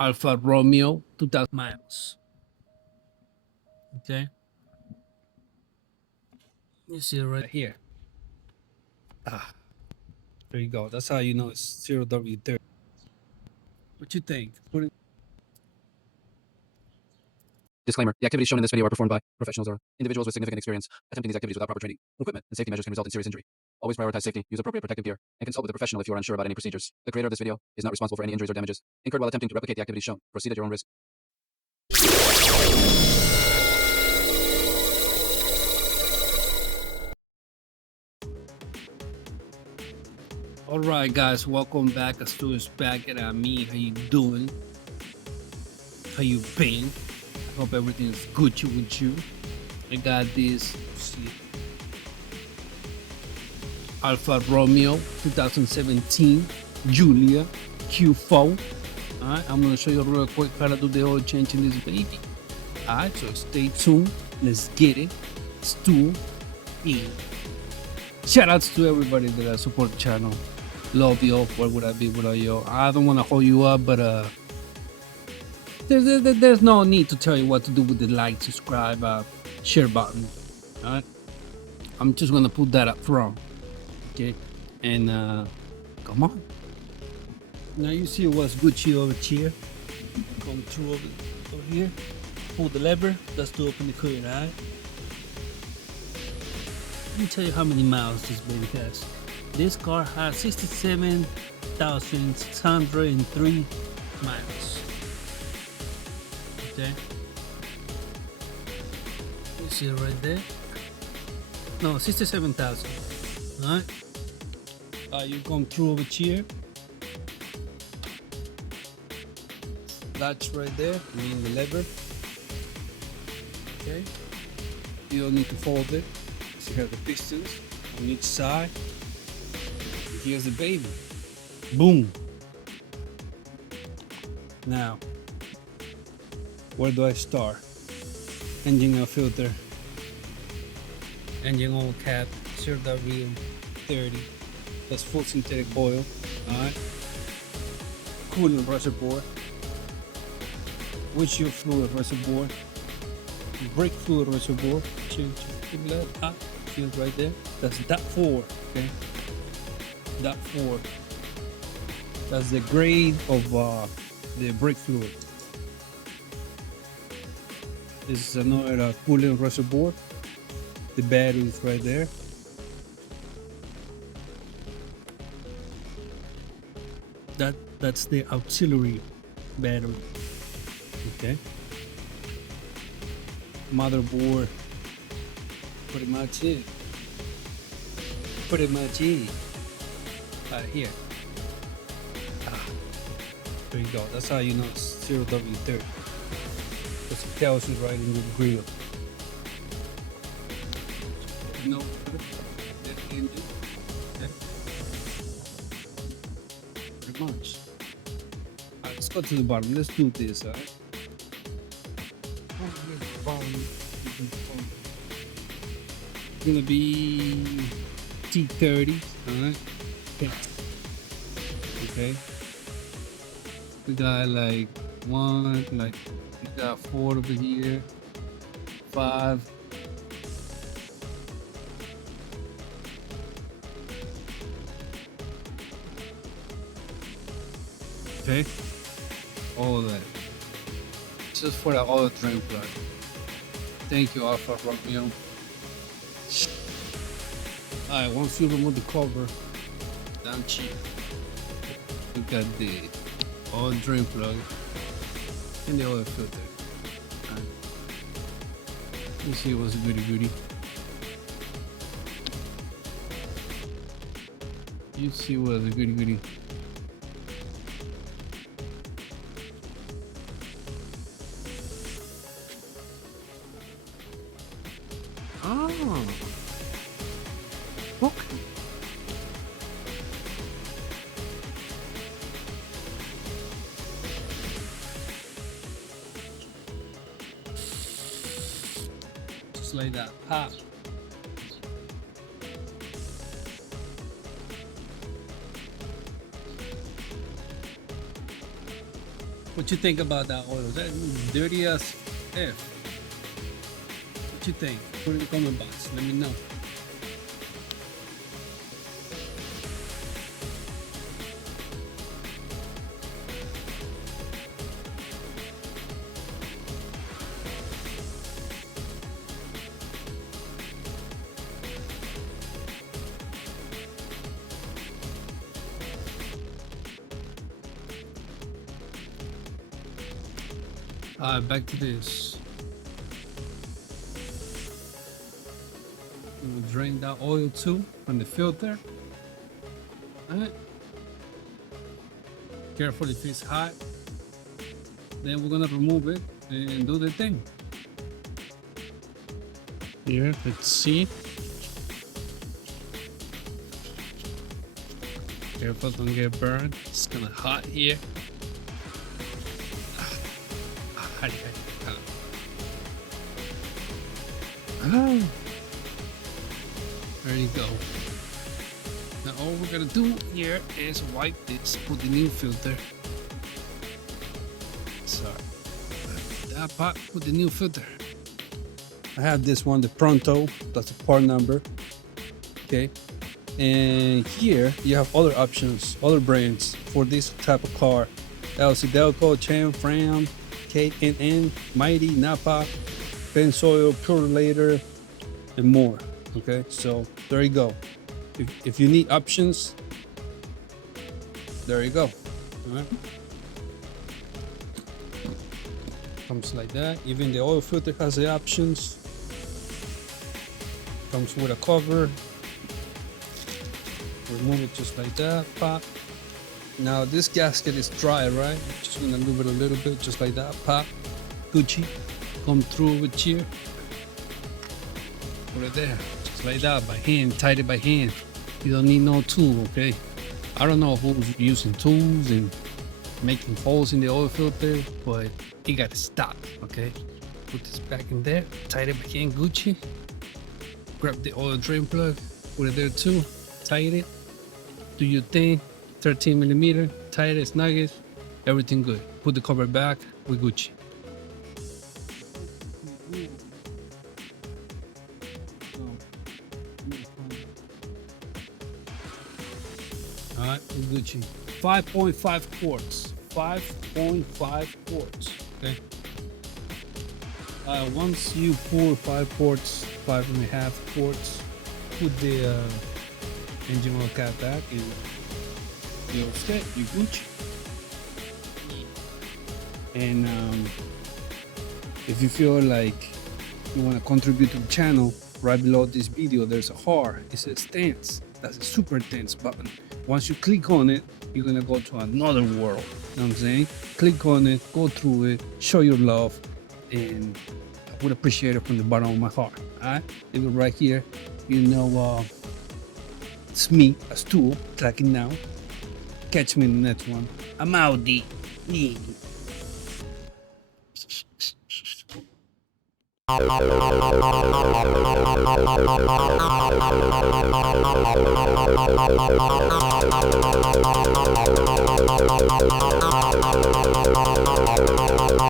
Alfa Romeo 2000 miles. Okay, you see it right here. There you go. That's how you know it's 0W30. What you think? Disclaimer: the activities shown in this video are performed by professionals or individuals with significant experience attempting these activities without proper training, equipment, and safety measures can result in serious injury. Always prioritize safety, use appropriate protective gear, and consult with a professional if you are unsure about any procedures. The creator of this video is not responsible for any injuries or damages incurred while attempting to replicate the activities shown. Proceed at your own risk. All right, guys, welcome back. Stu is back at me. How you doing? How you been? I hope everything is good with you. I got this. See, Alfa Romeo 2017 Giulia Q4. All right, I'm gonna show you real quick how to do the oil change in this baby. All right, so stay tuned. Let's get it. Stu in. Shout outs to everybody that support the channel. Love you. Where would I be without you? I don't want to hold you up, but there's no need to tell you what to do with the like, subscribe, share button. All right, I'm just gonna put that up front. Okay, and come on. Now you see what's Gucci over here. Come through over here. Pull the lever. That's to open the hood. All right. Let me tell you how many miles this baby has. This car has 67,603 miles. Okay. You see it right there? No, 67,000. Alright. You come through over here. Latch right there, meaning the lever. Okay. You don't need to fold it. You have the pistons on each side. Here's the baby. Boom. Now, where do I start? Engine oil filter. Engine oil cap. 0W30. That's full synthetic oil. Alright. Coolant reservoir. Windshield fluid reservoir. Brake fluid reservoir. Change that. Right there. That's that 4. Okay. That 4. That's the grade of the brake fluid. This is another coolant reservoir. The battery is right there. That's the auxiliary battery. Okay. Motherboard. Pretty much it. Right here. There you go. That's how you know it's 0W30. Because it tells you right in the grill. No, that engine. Okay. Pretty much. Alright, let's go to the bottom. Let's do this, alright? It's gonna be T30, alright? Okay. We got like 1, we got 4 over here, 5. Okay. All that. Just for the oil drain plug. Thank you, Alfa Romeo. Alright, once you remove the cover, damn cheap. We got the oil drain plug and the oil filter. Right. You see what's goody. You see what's goody. Oh. Okay. Just like that. Pop. What you think about that oil? Is that dirty as F? What you think? Put it in the comment box. Let me know. Back to this. We'll drain that oil too from the filter. Alright. Careful if it's hot. Then we're gonna remove it and do the thing. Here, let's see. Careful, don't get burned. It's kinda hot here. Oh, there you go. Now all we're gonna do here is wipe this, put the new filter. Sorry, that part, put the new filter. I have this one, the Pronto, that's the part number. Okay, and here you have other options, other brands for this type of car. LC Delco, Chan, Fram, K&N, Mighty, Napa, Benzoil, Purelator, and more. Okay, so there you go. If you need options, there you go. All right. Comes like that. Even the oil filter has the options. Comes with a cover. Remove it just like that. Pop. Now this gasket is dry, right? Just gonna move it a little bit, just like that. Pop. Gucci. Come through with here. Put it there, just like that, by hand. Tight it by hand. You don't need no tool, okay? I don't know who's using tools and making holes in the oil filter, but you gotta stop, okay? Put this back in there. Tight it by hand, Gucci. Grab the oil drain plug. Put it there too. Tight it. Do your thing. 13 millimeter, tight it, snug it, everything good. Put the cover back with Gucci. Alright, with Gucci. 5.5 quarts. 5.5 quarts. Okay. Once you pour 5 quarts, 5.5 quarts, put the engine oil cap back and you're set, you Gucci. And if you feel like you want to contribute to the channel, right below this video there's a heart. It says thanks. That's a super thanks button. Once you click on it, you're gonna go to another world. You know what I'm saying? Click on it, go through it, show your love, and I would appreciate it from the bottom of my heart. Alright? Leave it right here. You know, it's me, a stool, tracking now. Catch me in the next one. I'm out, D.